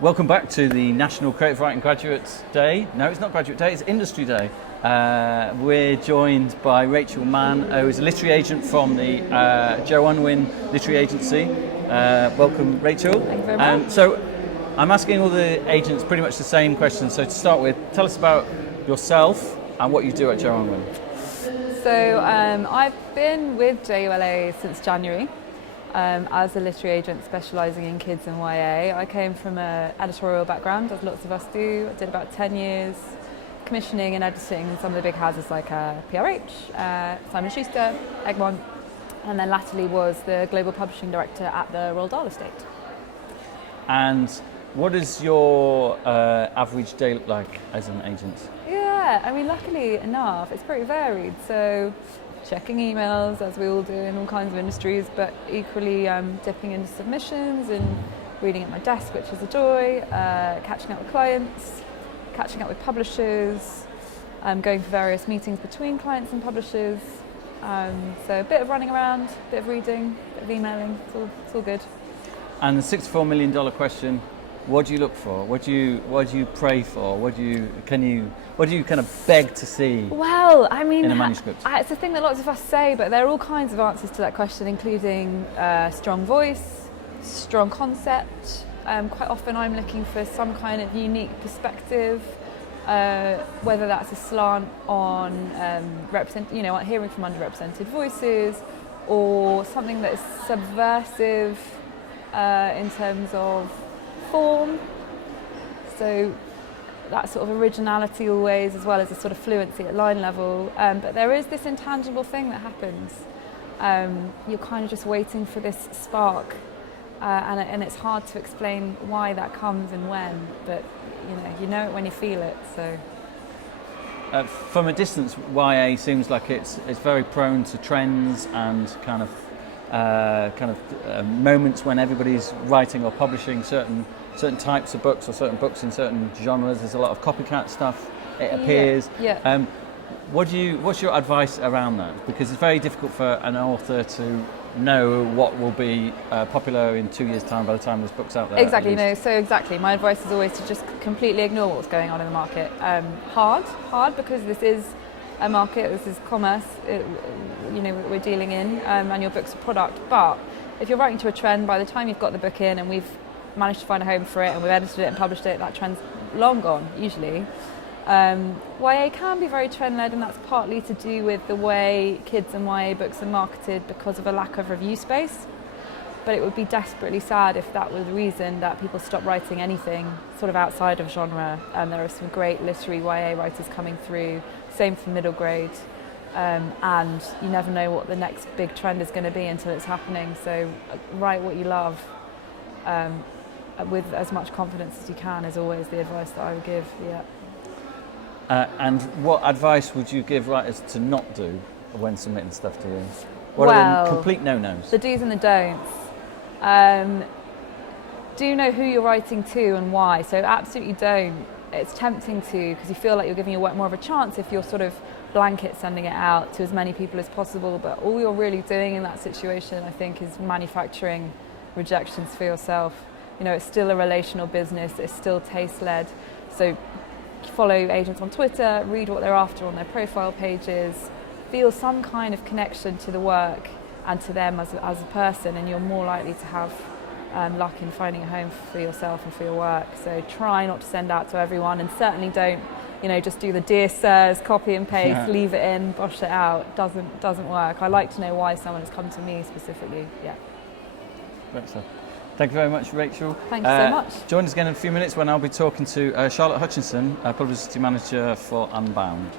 Welcome back to the National Creative Writing Graduates Day. No, it's not Graduate Day, it's Industry Day. We're joined by Rachel Mann, who is a literary agent from the Joe Unwin Literary Agency. Welcome, Rachel. Thank you very much. So I'm asking all the agents pretty much the same questions. So to start with, tell us about yourself and what you do at Joe Unwin. So I've been with JULA since January as a literary agent specialising in kids and YA. I came from an editorial background, as lots of us do. I did about 10 years commissioning and editing in some of the big houses like PRH, Simon & Schuster, Egmont, and then latterly was the global publishing director at the Roald Dahl estate. And what does your average day look like as an agent? Yeah, I mean, luckily enough, it's pretty varied. So checking emails, as we all do in all kinds of industries, but equally dipping into submissions and reading at my desk, which is a joy, catching up with clients, catching up with publishers, going for various meetings between clients and publishers. So a bit of running around, a bit of reading, a bit of emailing, it's all good. And the $64 million question, what do you look for? What do you pray for? What do you kind of beg to see? Well, I mean, in a manuscript? It's a thing that lots of us say, but there are all kinds of answers to that question, including strong voice, strong concept. Quite often I'm looking for some kind of unique perspective, whether that's a slant on hearing from underrepresented voices, or something that is subversive in terms of form. So that sort of originality always, as well as a sort of fluency at line level. But there is this intangible thing that happens. You're kind of just waiting for this spark, and it's hard to explain why that comes and when, but you know it when you feel it. So from a distance, YA seems like it's very prone to trends and kind of moments when everybody's writing or publishing certain types of books or certain books in certain genres. There's a lot of copycat stuff, it appears. Yeah. What's your advice around that? Because it's very difficult for an author to know what will be popular in 2 years' time by the time this book's out there. Exactly, exactly. My advice is always to just completely ignore what's going on in the market. Hard because this is a market, this is commerce, we're dealing in, and your book's a product. But if you're writing to a trend, by the time you've got the book in and we've managed to find a home for it and we've edited it and published it, that trend's long gone, usually. YA can be very trend-led, and that's partly to do with the way kids and YA books are marketed because of a lack of review space. But it would be desperately sad if that was the reason that people stopped writing anything sort of outside of genre. There are some great literary YA writers coming through, same for middle grade, and you never know what the next big trend is going to be until it's happening. So write what you love with as much confidence as you can is always the advice that I would give. Yeah. And what advice would you give writers to not do when submitting stuff to you? What are the complete no-nos? The do's and the don'ts. Do know who you're writing to and why. So absolutely don't. It's tempting to, because you feel like you're giving your work more of a chance if you're sort of blanket sending it out to as many people as possible. But all you're really doing in that situation, I think, is manufacturing rejections for yourself. It's still a relational business. It's still taste-led. So follow agents on Twitter, read what they're after on their profile pages, feel some kind of connection to the work and to them as a person, and you're more likely to have luck in finding a home for yourself and for your work. So try not to send out to everyone, and certainly don't, just do the dear sirs, copy and paste, leave it in, bosh it out. Doesn't work. I like to know why someone has come to me specifically. Yeah. Great stuff. Thank you very much, Rachel. Thank you so much. Join us again in a few minutes when I'll be talking to Charlotte Hutchinson, Publicity Manager for Unbound.